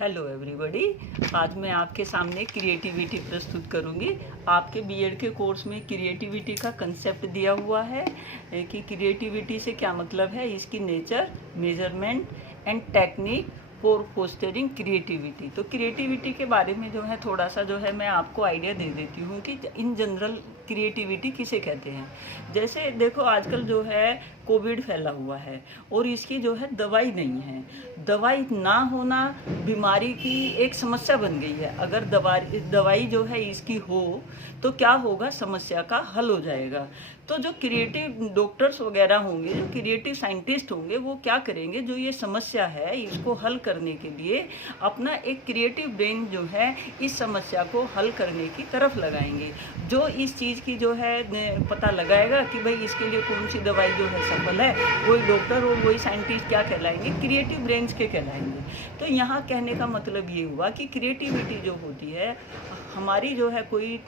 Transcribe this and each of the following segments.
Hello everybody. आज मैं आपके सामने क्रिएटिविटी प्रस्तुत करूंगी। आपके बीएड के कोर्स में क्रिएटिविटी का कंसेप्ट दिया हुआ है कि क्रिएटिविटी से क्या मतलब है, इसकी nature, measurement and technique for fostering creativity. तो क्रिएटिविटी के बारे में जो है थोड़ा सा जो है मैं आपको आइडिया दे देती हूँ कि इन जनरल क्रिएटिविटी किसे कहते हैं। जैसे देखो, आजकल जो है कोविड फैला हुआ है और इसकी जो है दवाई नहीं है। दवाई ना होना बीमारी की एक समस्या बन गई है। अगर दवाई जो है इसकी हो तो क्या होगा, समस्या का हल हो जाएगा। तो जो क्रिएटिव डॉक्टर्स वगैरह होंगे, जो क्रिएटिव साइंटिस्ट होंगे, वो क्या करेंगे, जो ये समस्या है इसको हल करने के लिए अपना एक क्रिएटिव ब्रेन जो है इस समस्या को हल करने की तरफ लगाएंगे। जो इस चीज़ की जो है पता लगाएगा कि भाई इसके लिए कौन सी दवाई जो है सफल है, वही डॉक्टर और वही साइंटिस्ट क्या कहलाएंगे, क्रिएटिव ब्रेन्स के कहलाएंगे। तो यहाँ कहने का मतलब ये हुआ कि क्रिएटिविटी जो होती है, हमारी जो है कोई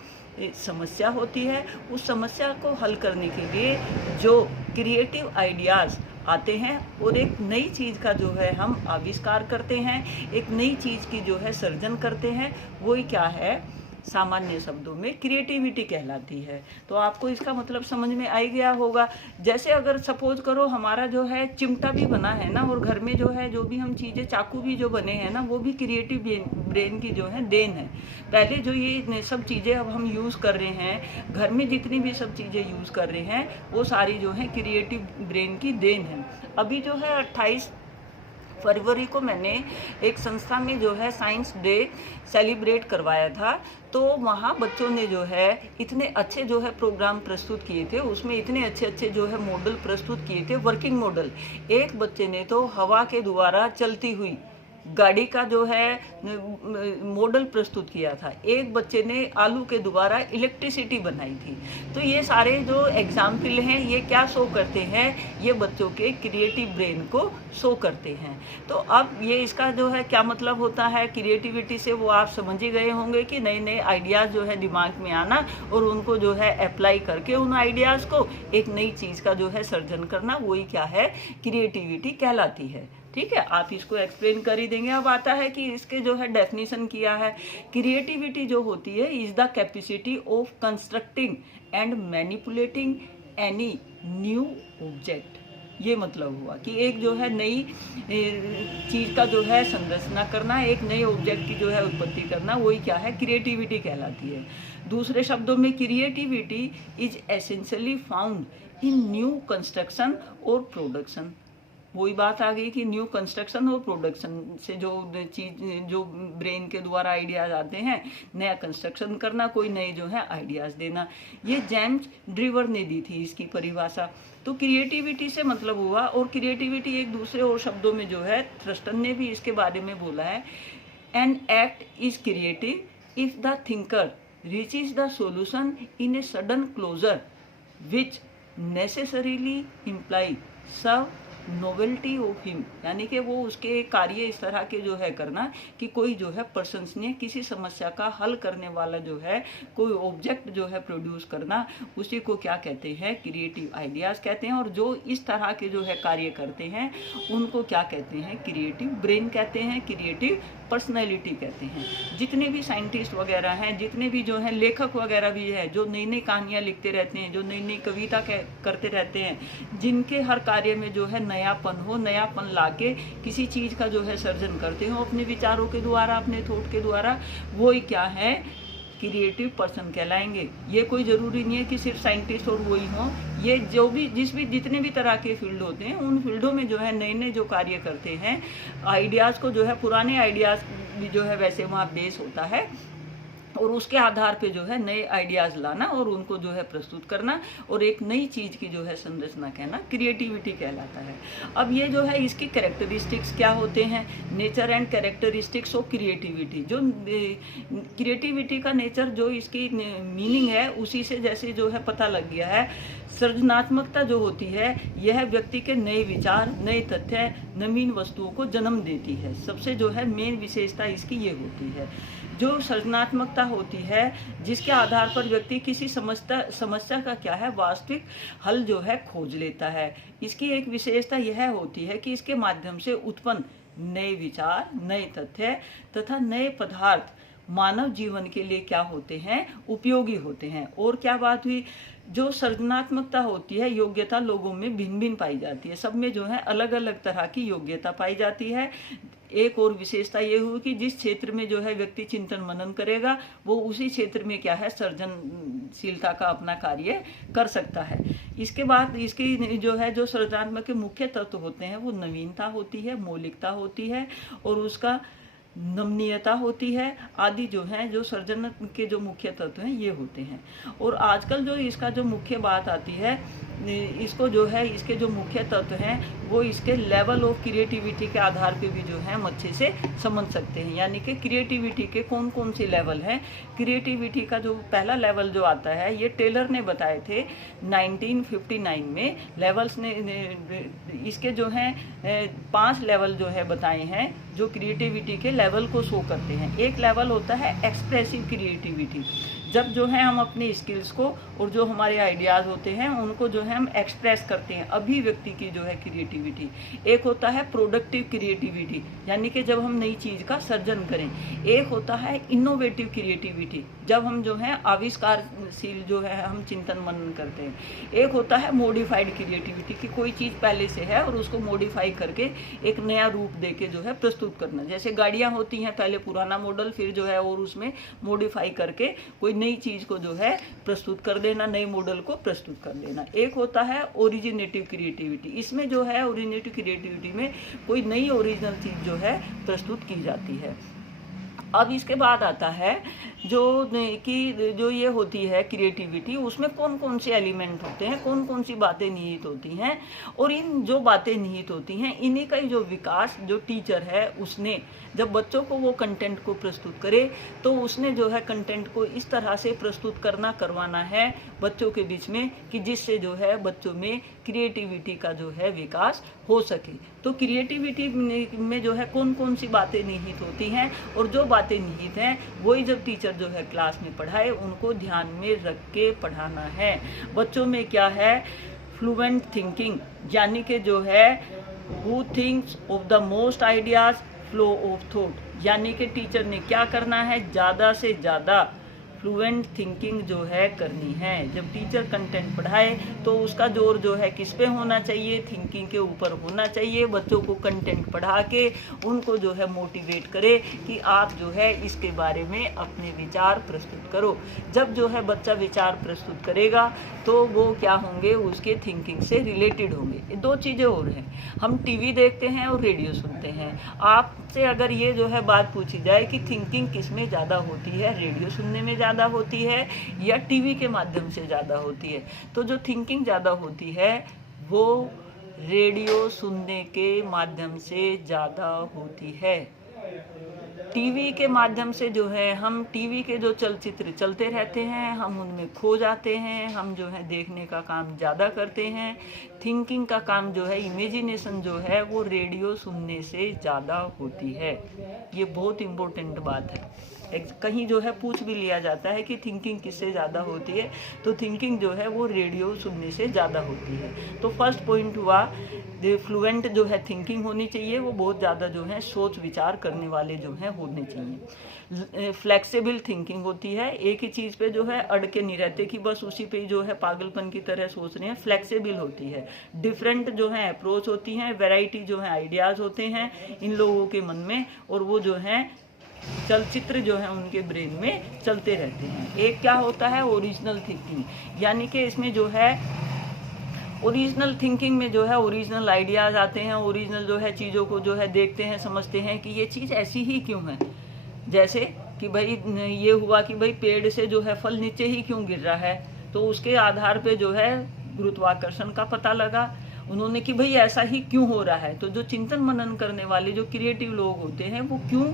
समस्या होती है, उस समस्या को हल करने के लिए जो क्रिएटिव आइडियाज़ आते हैं और एक नई चीज़ का जो है हम आविष्कार करते हैं, एक नई चीज़ की जो है सर्जन करते हैं, वही क्या है, सामान्य शब्दों में क्रिएटिविटी कहलाती है। तो आपको इसका मतलब समझ में आ गया होगा। जैसे अगर सपोज करो हमारा जो है चिमटा भी बना है ना, और घर में जो है जो भी हम चीज़ें, चाकू भी जो बने हैं ना, वो भी क्रिएटिव ब्रेन की जो है देन है। पहले जो ये सब चीज़ें अब हम यूज़ कर रहे हैं, घर में जितनी भी सब चीज़ें यूज़ कर रहे हैं, वो सारी जो है क्रिएटिव ब्रेन की देन है। अभी जो है 28 फरवरी को मैंने एक संस्था में जो है साइंस डे सेलिब्रेट करवाया था। तो वहाँ बच्चों ने जो है इतने अच्छे जो है प्रोग्राम प्रस्तुत किए थे, उसमें इतने अच्छे अच्छे जो है मॉडल प्रस्तुत किए थे, वर्किंग मॉडल। एक बच्चे ने तो हवा के द्वारा चलती हुई गाड़ी का जो है मॉडल प्रस्तुत किया था। एक बच्चे ने आलू के द्वारा इलेक्ट्रिसिटी बनाई थी। तो ये सारे जो एग्जाम्पल हैं, ये क्या शो करते हैं, ये बच्चों के क्रिएटिव ब्रेन को शो करते हैं। तो अब ये इसका जो है क्या मतलब होता है क्रिएटिविटी से, वो आप समझ ही गए होंगे कि नए नए आइडियाज़ जो है दिमाग में आना और उनको जो है अप्लाई करके उन आइडियाज़ को एक नई चीज़ का जो है सर्जन करना, वही क्या है, क्रिएटिविटी कहलाती है। ठीक है, आप इसको एक्सप्लेन कर ही देंगे। अब आता है कि इसके जो है डेफिनेशन किया है। क्रिएटिविटी जो होती है is the capacity of constructing and manipulating any new object. ये मतलब हुआ कि एक जो है नई चीज़ का जो है संरचना करना, एक नए ऑब्जेक्ट की जो है उत्पत्ति करना, वही क्या है, क्रिएटिविटी कहलाती है। दूसरे शब्दों में creativity is essentially found in new construction और प्रोडक्शन। वही बात आ गई कि न्यू कंस्ट्रक्शन और प्रोडक्शन से जो चीज, जो ब्रेन के द्वारा आइडियाज आते हैं, नया कंस्ट्रक्शन करना, कोई नए जो है आइडियाज देना। ये जेम्स ड्रीवर ने दी थी इसकी परिभाषा। तो क्रिएटिविटी से मतलब हुआ, और क्रिएटिविटी एक दूसरे और शब्दों में जो है थ्रस्टन ने भी इसके बारे में बोला है, an act is creative if the thinker reaches the solution in a sudden closure which necessarily imply serve novelty of him. यानी कि वो उसके कार्य इस तरह के जो है करना कि कोई जो है प्रशंसनीय, किसी समस्या का हल करने वाला जो है कोई ऑब्जेक्ट जो है प्रोड्यूस करना, उसी को क्या कहते हैं, क्रिएटिव आइडियाज कहते हैं। और जो इस तरह के जो है कार्य करते हैं उनको क्या कहते हैं, क्रिएटिव ब्रेन कहते हैं, क्रिएटिव पर्सनैलिटी कहते हैं। जितने भी साइंटिस्ट वगैरह हैं, जितने भी जो हैं लेखक वगैरह भी है, जो नई नई कहानियाँ लिखते रहते हैं, जो नई नई कविता करते रहते हैं, जिनके हर कार्य में जो है नयापन हो, नयापन लाके किसी चीज़ का जो है सर्जन करते हो अपने विचारों के द्वारा, अपने थॉट के द्वारा, वो ही क्या है, क्रिएटिव पर्सन कहलाएंगे। ये कोई ज़रूरी नहीं है कि सिर्फ साइंटिस्ट और वही हों। ये जो भी जितने भी तरह के फील्ड होते हैं, उन फील्डों में जो है नए नए जो कार्य करते हैं, आइडियाज़ को जो है, पुराने आइडियाज़ भी जो है वैसे वहाँ बेस होता है, और उसके आधार पे जो है नए आइडियाज़ लाना और उनको जो है प्रस्तुत करना और एक नई चीज़ की जो है संरचना कहना, क्रिएटिविटी कहलाता है। अब ये जो है इसकी कैरेक्टरिस्टिक्स क्या होते हैं, nature and characteristics of creativity. जो क्रिएटिविटी का नेचर, जो इसकी मीनिंग है, उसी से जैसे जो है पता लग गया है। सृजनात्मकता जो होती है, यह व्यक्ति के नए विचार, नए तथ्य, नवीन वस्तुओं को जन्म देती है। सबसे जो है मेन विशेषता इसकी ये होती है। जो सृजनात्मकता होती है, जिसके आधार पर व्यक्ति किसी समस्या का क्या है, वास्तविक हल जो है खोज लेता है। इसकी एक विशेषता यह होती है कि इसके माध्यम से उत्पन्न नए विचार, नए तथ्य तथा नए पदार्थ मानव जीवन के लिए क्या होते हैं, उपयोगी होते हैं। और क्या बात हुई, जो सृजनात्मकता होती है, योग्यता लोगों में भिन्न भिन्न पाई जाती है, सब में जो है अलग अलग तरह की योग्यता पाई जाती है। एक और विशेषता ये हुई कि जिस क्षेत्र में जो है व्यक्ति चिंतन मनन करेगा वो उसी क्षेत्र में क्या है, सृजनशीलता का अपना कार्य कर सकता है। इसके बाद इसकी जो है जो सृजनात्मक के मुख्य तत्व होते हैं वो नवीनता होती है, मौलिकता होती है और उसका नमनीयता होती है आदि जो है, जो सृजन के जो मुख्य तत्व हैं ये होते हैं। और आजकल जो इसका जो मुख्य बात आती है, इसको जो है इसके जो मुख्य तत्व हैं वो इसके लेवल ऑफ क्रिएटिविटी के आधार पे भी जो है हम अच्छे से समझ सकते हैं। यानी कि क्रिएटिविटी के कौन कौन से लेवल हैं। क्रिएटिविटी का जो पहला लेवल जो आता है ये टेलर ने बताए थे 1959 में। लेवल्स ने इसके जो हैं 5 लेवल जो है बताए हैं जो क्रिएटिविटी के लेवल को शो करते हैं। एक लेवल होता है एक्सप्रेसिव क्रिएटिविटी, जब जो है हम अपनी स्किल्स को और जो हमारे आइडियाज़ होते हैं उनको जो है हम एक्सप्रेस करते हैं, अभिव्यक्ति की जो है क्रिएटिविटी। एक होता है प्रोडक्टिव क्रिएटिविटी, यानी कि जब हम नई चीज़ का सर्जन करें। एक होता है इनोवेटिव क्रिएटिविटी, जब हम जो है आविष्कारशील जो है हम चिंतन मनन करते हैं। एक होता है मॉडिफाइड क्रिएटिविटी कि कोई चीज़ पहले से है और उसको मॉडिफाई करके एक नया रूप देके जो है प्रस्तुत करना। जैसे गाड़ियाँ होती हैं, पहले पुराना मॉडल फिर जो है और उसमें मॉडिफाई करके कोई नई चीज़ को जो है प्रस्तुत कर देना, नए मॉडल को प्रस्तुत कर देना। एक होता है ओरिजिनेटिव क्रिएटिविटी, इसमें जो है ओरिजिनेटिव क्रिएटिविटी में कोई नई ओरिजिनल चीज़ जो है प्रस्तुत की जाती है। अब इसके बाद आता है जो ये होती है क्रिएटिविटी, उसमें कौन कौन से एलिमेंट होते हैं, कौन कौन सी बातें निहित होती हैं। और इन जो बातें निहित होती हैं इन्हीं का ही जो विकास जो टीचर है उसने जब बच्चों को वो कंटेंट को प्रस्तुत करे तो उसने जो है कंटेंट को इस तरह से प्रस्तुत करवाना है बच्चों के बीच में कि जिससे जो है बच्चों में क्रिएटिविटी का जो है विकास हो सके। तो क्रिएटिविटी में जो है कौन कौन सी बातें निहित होती हैं और जो बातें निहित हैं वही जब टीचर जो है क्लास में पढ़ाए उनको ध्यान में रख के पढ़ाना है। बच्चों में क्या है, फ्लुएंट थिंकिंग, यानी कि जो है who thinks of the most ideas flow of thought, यानी कि टीचर ने क्या करना है, ज़्यादा से ज़्यादा फ्लुएंट थिंकिंग जो है करनी है। जब टीचर कंटेंट पढ़ाए तो उसका जोर जो है किस पे होना चाहिए, थिंकिंग के ऊपर होना चाहिए। बच्चों को कंटेंट पढ़ा के उनको जो है मोटिवेट करे कि आप जो है इसके बारे में अपने विचार प्रस्तुत करो। जब जो है बच्चा विचार प्रस्तुत करेगा तो वो क्या होंगे, उसके थिंकिंग से रिलेटेड होंगे। 2 चीज़ें और हैं, हम टीवी देखते हैं और रेडियो सुनते हैं। आपसे अगर ये जो है बात पूछी जाए कि थिंकिंग किस में ज़्यादा होती है, रेडियो सुनने में ज़्यादा होती है या टीवी के माध्यम से ज़्यादा होती है, तो जो थिंकिंग ज़्यादा होती है वो रेडियो सुनने के माध्यम से ज़्यादा होती है। टीवी के माध्यम से जो है हम टीवी के जो चलचित्र चलते रहते हैं हम उनमें खो जाते हैं, हम जो है देखने का काम ज़्यादा करते हैं। थिंकिंग का काम जो है, इमेजिनेशन जो है वो रेडियो सुनने से ज़्यादा होती है। ये बहुत इम्पोर्टेंट बात है। कहीं जो है पूछ भी लिया जाता है कि थिंकिंग किससे ज़्यादा होती है, तो थिंकिंग जो है वो रेडियो सुनने से ज़्यादा होती है। तो फर्स्ट पॉइंट हुआ फ्लुएंट जो है थिंकिंग होनी चाहिए, वो बहुत ज़्यादा जो है सोच विचार करने वाले जो हैं होने चाहिए। फ्लेक्सिबल थिंकिंग होती है, एक ही चीज़ पे जो है अड़ के नहीं रहते कि बस उसी पे जो है पागलपन की तरह सोच रहे हैं। फ्लेक्सिबल होती है, डिफरेंट जो है अप्रोच होती हैं, वैरायटी जो है आइडियाज़ होते हैं इन लोगों के मन में और वो जो है चलचित्र जो है उनके ब्रेन में चलते रहते हैं। एक क्या होता है ओरिजिनल थिंकिंग, यानी कि इसमें जो है ओरिजिनल थिंकिंग में जो है ओरिजिनल आइडियाज़ आते हैं, ओरिजिनल जो है चीज़ों को जो है देखते हैं, समझते हैं कि ये चीज़ ऐसी ही क्यों है। जैसे कि भाई ये हुआ कि भाई पेड़ से जो है फल नीचे ही क्यों गिर रहा है, तो उसके आधार पे जो है गुरुत्वाकर्षण का पता लगा उन्होंने कि भाई ऐसा ही क्यों हो रहा है। तो जो चिंतन मनन करने वाले जो क्रिएटिव लोग होते हैं वो क्यों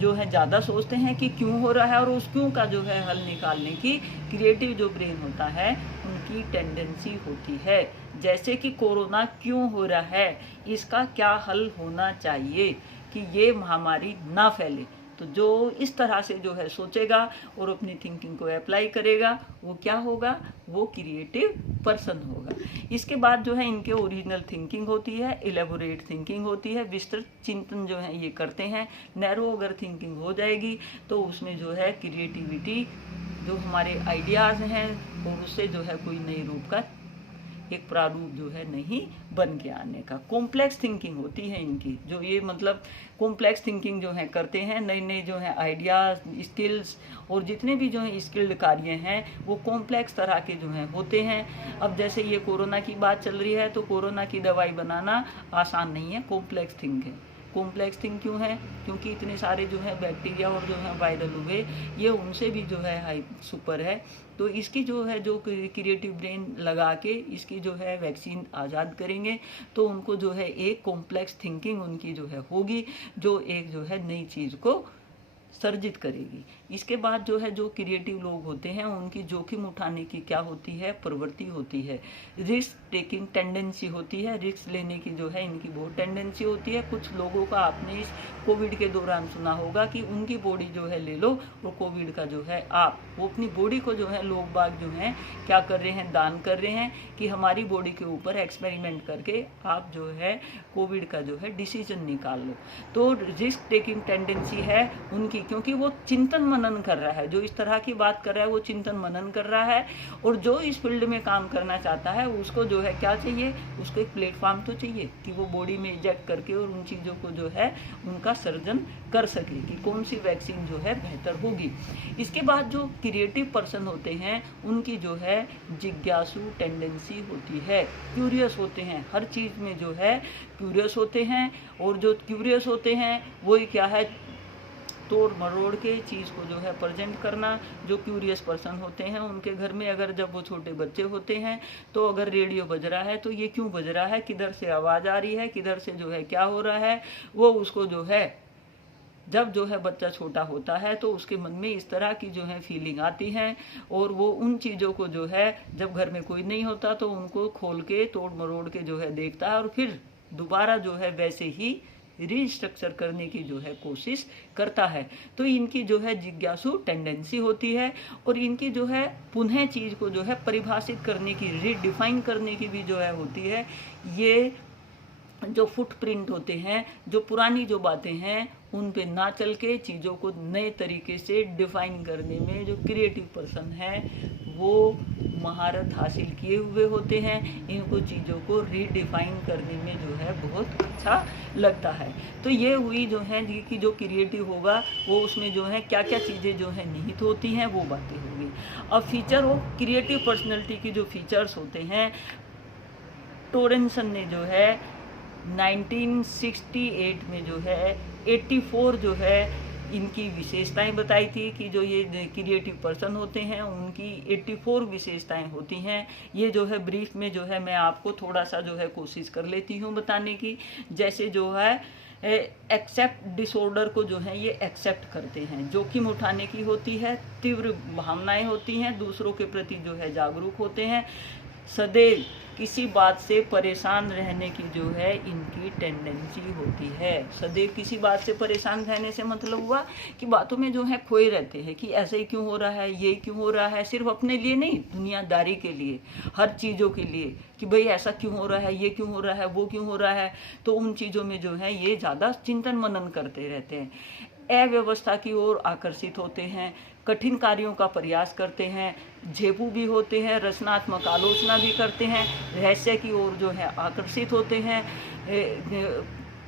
जो है ज़्यादा सोचते हैं कि क्यों हो रहा है और उस क्यों का जो है हल निकालने की क्रिएटिव जो ब्रेन होता है उनकी टेंडेंसी होती है। जैसे कि कोरोना क्यों हो रहा है, इसका क्या हल होना चाहिए कि ये महामारी ना फैले, तो जो इस तरह से जो है सोचेगा और अपनी थिंकिंग को अप्लाई करेगा, वो क्या होगा, वो क्रिएटिव पर्सन होगा। इसके बाद जो है इनके ओरिजिनल थिंकिंग होती है, इलेबोरेट थिंकिंग होती है, विस्तृत चिंतन जो है ये करते हैं। नैरो अगर थिंकिंग हो जाएगी तो उसमें जो है क्रिएटिविटी, जो हमारे आइडियाज़ हैं और उससे जो है कोई नई रूप का एक प्रारूप जो है नहीं बन के आने का। कॉम्प्लेक्स थिंकिंग होती है इनकी, जो ये मतलब कॉम्प्लेक्स थिंकिंग जो है करते हैं, नए नए जो है आइडियाज, स्किल्स और जितने भी जो है स्किल्ड कार्य हैं वो कॉम्प्लेक्स तरह के जो हैं होते हैं। अब जैसे ये कोरोना की बात चल रही है तो कोरोना की दवाई बनाना आसान नहीं है, कॉम्प्लेक्स थिंग है। कॉम्प्लेक्स थिंग क्यों है? क्योंकि इतने सारे जो है बैक्टीरिया और जो है वायरल हुए, ये उनसे भी जो है हाई सुपर है। तो इसकी जो है जो क्रिएटिव ब्रेन लगा के इसकी जो है वैक्सीन आज़ाद करेंगे तो उनको जो है एक कॉम्प्लेक्स थिंकिंग उनकी जो है होगी, जो एक जो है नई चीज़ को सर्जित करेगी। इसके बाद जो है जो क्रिएटिव लोग होते हैं उनकी जोखिम उठाने की क्या होती है, प्रवृत्ति होती है, रिस्क टेकिंग टेंडेंसी होती है। रिस्क लेने की जो है इनकी बहुत टेंडेंसी होती है। कुछ लोगों का आपने इस कोविड के दौरान सुना होगा कि उनकी बॉडी जो है ले लो और कोविड का जो है आप वो अपनी बॉडी को जो है लोग बाग जो हैं क्या कर रहे हैं, दान कर रहे हैं कि हमारी बॉडी के ऊपर एक्सपेरिमेंट करके आप जो है कोविड का जो है डिसीजन निकाल लो। तो रिस्क टेकिंग टेंडेंसी है उनकी, क्योंकि वो चिंतन मनन कर रहा है, जो इस तरह की बात कर रहा है वो चिंतन मनन कर रहा है। और जो इस फील्ड में काम करना चाहता है उसको जो है क्या चाहिए, उसको एक प्लेटफॉर्म तो चाहिए कि वो बॉडी में इंजेक्ट करके और उन चीज़ों को जो है उनका सर्जन कर सके कि कौन सी वैक्सीन जो है बेहतर होगी। इसके बाद जो क्रिएटिव पर्सन होते हैं उनकी जो है जिज्ञासु टेंडेंसी होती है, क्यूरियस होते हैं, हर चीज़ में जो है क्यूरियस होते हैं। और जो क्यूरियस होते हैं वही क्या है, तोड़ मरोड़ के चीज़ को जो है प्रेजेंट करना। जो क्यूरियस पर्सन होते हैं उनके घर में अगर जब वो छोटे बच्चे होते हैं तो अगर रेडियो बज रहा है तो ये क्यों बज रहा है, किधर से आवाज़ आ रही है, किधर से जो है क्या हो रहा है, वो उसको जो है जब जो है बच्चा छोटा होता है तो उसके मन में इस तरह की जो है फीलिंग आती है। और वो उन चीज़ों को जो है जब घर में कोई नहीं होता तो उनको खोल के तोड़ मरोड़ के जो है देखता है और फिर दोबारा जो है वैसे ही रीस्ट्रक्चर करने की जो है कोशिश करता है। तो इनकी जो है जिज्ञासु टेंडेंसी होती है और इनकी जो है पुनः चीज़ को जो है परिभाषित करने की, रीडिफाइन करने की भी जो है होती है। ये जो फुटप्रिंट होते हैं, जो पुरानी जो बातें हैं उन पे ना चल के चीज़ों को नए तरीके से डिफाइन करने में जो क्रिएटिव पर्सन है वो महारत हासिल किए हुए होते हैं। इनको चीज़ों को रीडिफाइन करने में जो है बहुत अच्छा लगता है। तो ये हुई जो है कि जो क्रिएटिव होगा वो उसमें जो है क्या क्या चीज़ें जो है निहित होती हैं वो बातें होंगी। अब फीचर ऑफ क्रिएटिव पर्सनैलिटी की जो फीचर्स होते हैं, टोरेंसन ने जो है 1968 में जो है 84 जो है इनकी विशेषताएं बताई थी कि जो ये क्रिएटिव पर्सन होते हैं उनकी 84 विशेषताएं होती हैं। ये जो है ब्रीफ में जो है मैं आपको थोड़ा सा जो है कोशिश कर लेती हूँ बताने की। जैसे जो है एक्सेप्ट डिसऑर्डर को जो है ये एक्सेप्ट करते हैं, जोखिम उठाने की होती है, तीव्र भावनाएं होती हैं, दूसरों के प्रति जो है जागरूक होते हैं, सदैव किसी बात से परेशान रहने की जो है इनकी टेंडेंसी होती है। सदैव किसी बात से परेशान रहने से मतलब हुआ कि बातों में जो है खोए रहते हैं कि ऐसे ही क्यों हो रहा है, ये क्यों हो रहा है, सिर्फ अपने लिए नहीं, दुनियादारी के लिए, हर चीज़ों के लिए कि भाई ऐसा क्यों हो रहा है, ये क्यों हो रहा है, वो क्यों हो रहा है। तो उन चीज़ों में जो है ये ज़्यादा चिंतन मनन करते रहते हैं। अव्यवस्था की ओर आकर्षित होते हैं, कठिन कार्यों का प्रयास करते हैं, झेपू भी होते हैं, रचनात्मक आलोचना भी करते हैं, रहस्य की ओर जो है आकर्षित होते हैं,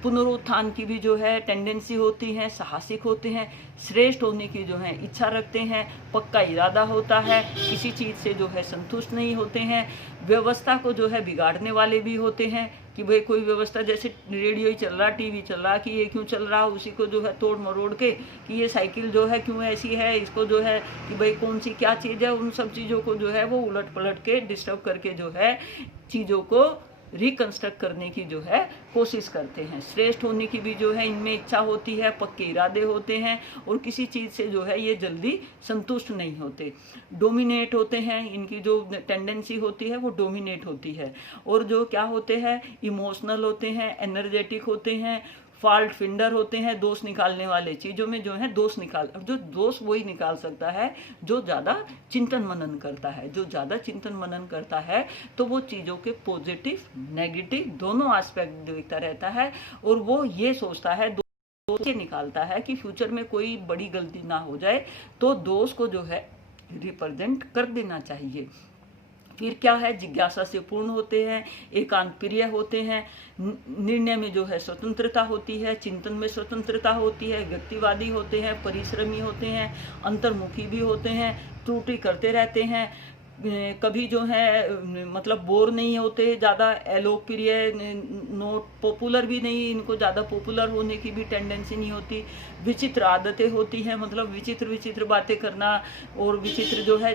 पुनरुत्थान की भी जो है टेंडेंसी होती है, साहसिक होते हैं, श्रेष्ठ होने की जो है इच्छा रखते हैं, पक्का इरादा होता है, किसी चीज़ से जो है संतुष्ट नहीं होते हैं, व्यवस्था को जो है बिगाड़ने वाले भी होते हैं कि भाई कोई व्यवस्था, जैसे रेडियो ही चल रहा, टीवी चल रहा, कि ये क्यों चल रहा, उसी को जो है तोड़ मरोड़ के कि ये साइकिल जो है क्यों ऐसी है, इसको जो है कि भाई कौन सी क्या चीज़ है, उन सब चीज़ों को जो है वो उलट पलट के डिस्टर्ब करके जो है चीज़ों को रिकंस्ट्रक्ट करने की जो है कोशिश करते हैं। श्रेष्ठ होने की भी जो है इनमें इच्छा होती है, पक्के इरादे होते हैं और किसी चीज़ से जो है ये जल्दी संतुष्ट नहीं होते। डोमिनेट होते हैं, इनकी जो टेंडेंसी होती है वो डोमिनेट होती है। और जो क्या होते हैं, इमोशनल होते हैं, एनर्जेटिक होते हैं, फॉल्ट फिंडर होते हैं, दोष निकालने वाले। चीज़ों में जो है दोष निकाल, जो दोष वही निकाल सकता है जो ज़्यादा चिंतन मनन करता है। जो ज़्यादा चिंतन मनन करता है तो वो चीज़ों के पॉजिटिव नेगेटिव दोनों एस्पेक्ट देखता रहता है, और वो ये सोचता है, दोष से निकालता है कि फ्यूचर में कोई बड़ी गलती ना हो जाए, तो दोष को जो है रिप्रेजेंट कर देना चाहिए। फिर क्या है, जिज्ञासा से पूर्ण होते हैं, एकांत प्रिय होते हैं, निर्णय में जो है स्वतंत्रता होती है, चिंतन में स्वतंत्रता होती है, व्यक्तिवादी होते हैं, परिश्रमी होते हैं, अंतर्मुखी भी होते हैं, त्रुटि करते रहते हैं, कभी जो है मतलब बोर नहीं होते, ज़्यादा अलोकप्रिय, नोट पॉपुलर भी नहीं, इनको ज़्यादा पॉपुलर होने की भी टेंडेंसी नहीं होती, विचित्र आदतें होती हैं, मतलब विचित्र विचित्र बातें करना, और विचित्र जो है,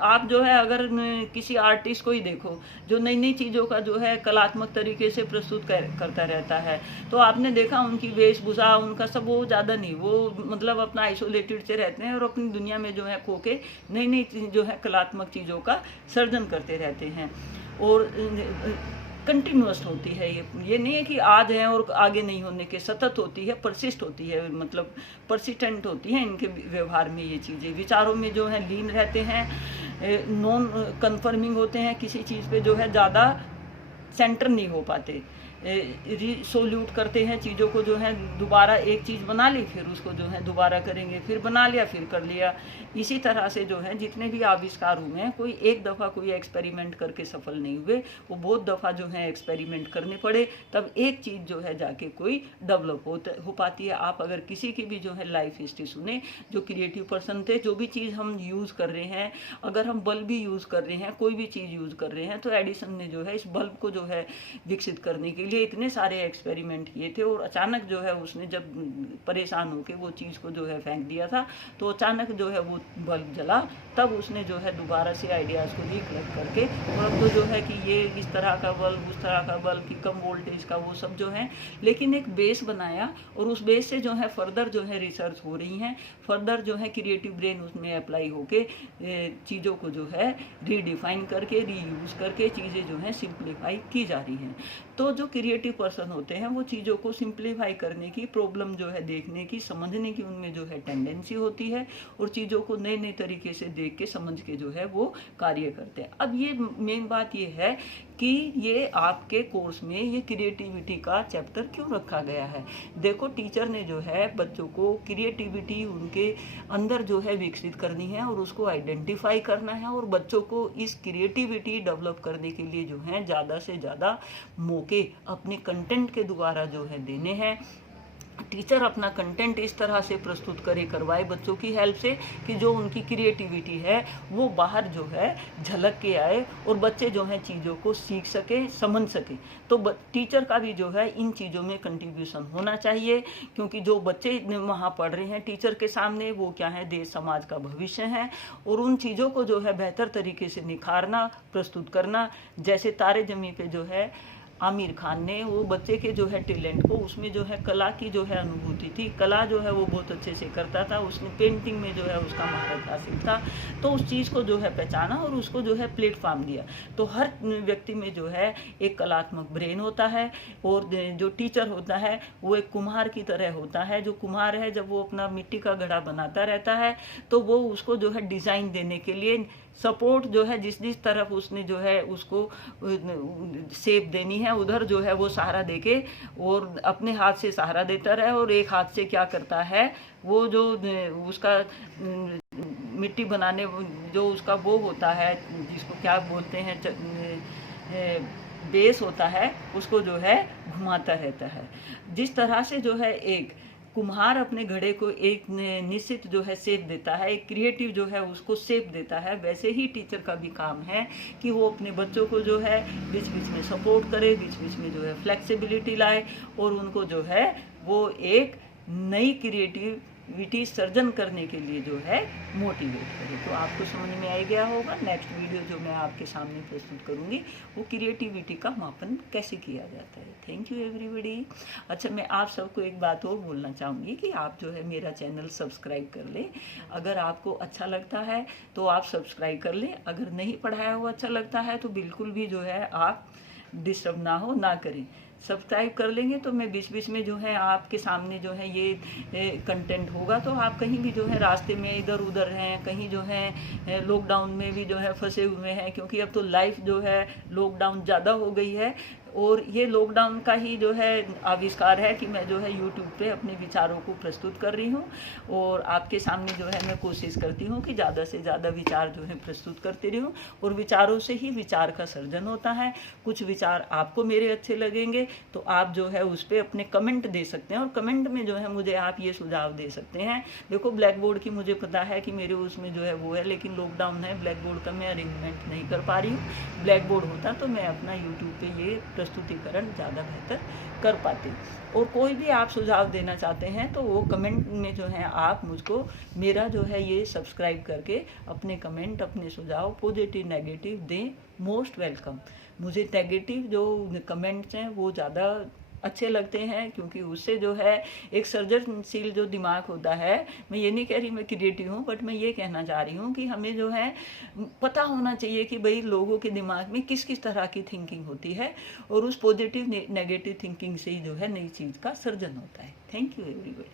आप जो है अगर किसी आर्टिस्ट को ही देखो जो नई नई चीज़ों का जो है कलात्मक तरीके से प्रस्तुत करता रहता है, तो आपने देखा उनकी वेशभूषा, उनका सब वो ज़्यादा नहीं, वो मतलब अपना आइसोलेटेड से रहते हैं और अपनी दुनिया में जो है खो के नई नई जो है कलात्मक चीज़ों का सर्जन करते रहते हैं। और कंटिन्यूअस होती है, ये नहीं है कि आज है और आगे नहीं होने के, सतत होती है, परसिस्ट होती है, मतलब परसिस्टेंट होती है इनके व्यवहार में ये चीज़ें। विचारों में जो है लीन रहते हैं, नॉन कन्फर्मिंग होते हैं, किसी चीज़ पे जो है ज़्यादा सेंटर नहीं हो पाते, रिसोल्यूट करते हैं चीज़ों को, जो है दोबारा एक चीज़ बना ली फिर उसको जो है दोबारा करेंगे, फिर बना लिया फिर कर लिया। इसी तरह से जो है जितने भी आविष्कार हुए हैं, कोई एक दफ़ा कोई एक्सपेरिमेंट करके सफल नहीं हुए, वो बहुत दफ़ा जो है एक्सपेरिमेंट करने पड़े, तब एक चीज़ जो है जाके कोई डेवलप हो पाती है। आप अगर किसी की भी जो है लाइफ हिस्ट्री सुने, जो क्रिएटिव पर्सन थे, जो भी चीज़ हम यूज़ कर रहे हैं, अगर हम बल्ब भी यूज़ कर रहे हैं, कोई भी चीज़ यूज़ कर रहे हैं, तो एडिसन ने जो है इस बल्ब को जो है विकसित करने के लिए इतने सारे एक्सपेरिमेंट किए थे, और अचानक जो है उसने जब परेशान होकर वो चीज़ को जो है फेंक दिया था, तो अचानक जो है वो बल्ब जला, तब उसने जो है दोबारा से आइडियाज़ को रिकलेक्ट करके, और अब तो जो है कि ये इस तरह का बल्ब, उस तरह का बल्ब, की कम वोल्टेज का, वो सब जो है, लेकिन एक बेस बनाया, और उस बेस से जो है फर्दर जो है रिसर्च हो रही हैं, फर्दर जो है क्रिएटिव ब्रेन उसमें अप्लाई होके चीज़ों को जो है रीडिफाइन करके, रीयूज़ करके चीज़ें जो है सिंप्लीफाई की जा रही हैं। तो जो क्रिएटिव पर्सन होते हैं वो चीज़ों को सिंप्लीफाई करने की, प्रॉब्लम जो है देखने की, समझने की उनमें जो है टेंडेंसी होती है, और चीज़ों को नए नए तरीके से देख के समझ के जो है वो कार्य करते हैं। अब ये मेन बात ये है कि ये आपके कोर्स में ये क्रिएटिविटी का चैप्टर क्यों रखा गया है। देखो, टीचर ने जो है बच्चों को क्रिएटिविटी उनके अंदर जो है विकसित करनी है, और उसको आइडेंटिफाई करना है, और बच्चों को इस क्रिएटिविटी डेवलप करने के लिए जो है ज़्यादा से ज़्यादा मौके अपने कंटेंट के द्वारा जो है देने हैं। टीचर अपना कंटेंट इस तरह से प्रस्तुत करवाए बच्चों की हेल्प से कि जो उनकी क्रिएटिविटी है वो बाहर जो है झलक के आए, और बच्चे जो है चीज़ों को सीख सके, समझ सके। तो टीचर का भी जो है इन चीज़ों में कंट्रीब्यूशन होना चाहिए, क्योंकि जो बच्चे वहाँ पढ़ रहे हैं टीचर के सामने, वो क्या है, देश समाज का भविष्य है, और उन चीज़ों को जो है बेहतर तरीके से निखारना, प्रस्तुत करना। जैसे तारे ज़मीं पे जो है आमिर खान ने वो बच्चे के जो है टैलेंट को, उसमें जो है कला की जो है अनुभूति थी, कला जो है वो बहुत अच्छे से करता था, उसने पेंटिंग में जो है उसका महारत हासिल था, तो उस चीज़ को जो है पहचाना और उसको जो है प्लेटफॉर्म दिया। तो हर व्यक्ति में जो है एक कलात्मक ब्रेन होता है, और जो टीचर होता है वो एक कुम्हार की तरह होता है। जो कुम्हार है, जब वो अपना मिट्टी का घड़ा बनाता रहता है, तो वो उसको जो है डिज़ाइन देने के लिए सपोर्ट जो है जिस जिस तरफ उसने जो है उसको शेप देनी है, उधर जो है वो सहारा देके, और अपने हाथ से सहारा देता रहे, और एक हाथ से क्या करता है, वो जो उसका मिट्टी बनाने जो उसका वो होता है, जिसको क्या बोलते हैं, बेस होता है, उसको जो है घुमाता रहता है। जिस तरह से जो है एक कुम्हार अपने घड़े को एक निश्चित जो है शेप देता है, एक क्रिएटिव जो है उसको शेप देता है, वैसे ही टीचर का भी काम है कि वो अपने बच्चों को जो है बीच बीच में सपोर्ट करे, बीच बीच में जो है फ्लेक्सिबिलिटी लाए, और उनको जो है वो एक नई क्रिएटिविटी सर्जन करने के लिए जो है मोटिवेट करे। तो आपको समझ में आ गया होगा। नेक्स्ट वीडियो जो मैं आपके सामने प्रस्तुत करूंगी वो क्रिएटिविटी का मापन कैसे किया जाता है। Thank you everybody. अच्छा, मैं आप सबको एक बात और बोलना चाहूँगी कि आप जो है मेरा चैनल सब्सक्राइब कर लें। अगर आपको अच्छा लगता है तो आप सब्सक्राइब कर लें, अगर नहीं पढ़ाया हुआ अच्छा लगता है तो बिल्कुल भी जो है आप डिस्टर्ब ना करें। सब्सक्राइब कर लेंगे तो मैं बीच बीच में जो है आपके सामने जो है ये कंटेंट होगा, तो आप कहीं भी जो है रास्ते में इधर उधर हैं, कहीं जो है लॉकडाउन में भी जो है फंसे हुए हैं, क्योंकि अब तो लाइफ जो है लॉकडाउन ज़्यादा हो गई है। और ये लॉकडाउन का ही जो है आविष्कार है कि मैं जो है यूट्यूब पे अपने विचारों को प्रस्तुत कर रही हूँ, और आपके सामने जो है मैं कोशिश करती हूँ कि ज़्यादा से ज़्यादा विचार जो है प्रस्तुत करती रहूँ। और विचारों से ही विचार का सर्जन होता है। कुछ विचार आपको मेरे अच्छे लगेंगे तो आप जो है उस पर अपने कमेंट दे सकते हैं, और कमेंट में जो है मुझे आप ये सुझाव दे सकते हैं। देखो, ब्लैक बोर्ड की मुझे पता है कि मेरे उसमें जो है वो है, लेकिन लॉकडाउन है, ब्लैक बोर्ड का मैं अरेंजमेंट नहीं कर पा रही हूँ। ब्लैक बोर्ड होता तो मैं अपना यूट्यूब पे ये प्रस्तुतिकरण ज़्यादा बेहतर कर पाती। और कोई भी आप सुझाव देना चाहते हैं तो वो कमेंट में जो है आप मुझको मेरा जो है ये सब्सक्राइब करके अपने कमेंट, अपने सुझाव पॉजिटिव नेगेटिव दें। Most welcome. मुझे नेगेटिव जो कमेंट्स हैं वो ज़्यादा अच्छे लगते हैं, क्योंकि उससे जो है एक सर्जनशील जो दिमाग होता है, मैं ये नहीं कह रही मैं क्रिएटिव हूँ, बट मैं ये कहना चाह रही हूँ कि हमें जो है पता होना चाहिए कि भाई लोगों के दिमाग में किस किस तरह की थिंकिंग होती है, और उस पॉजिटिव नेगेटिव थिंकिंग से ही जो है नई चीज़ का सर्जन होता है। Thank you everybody.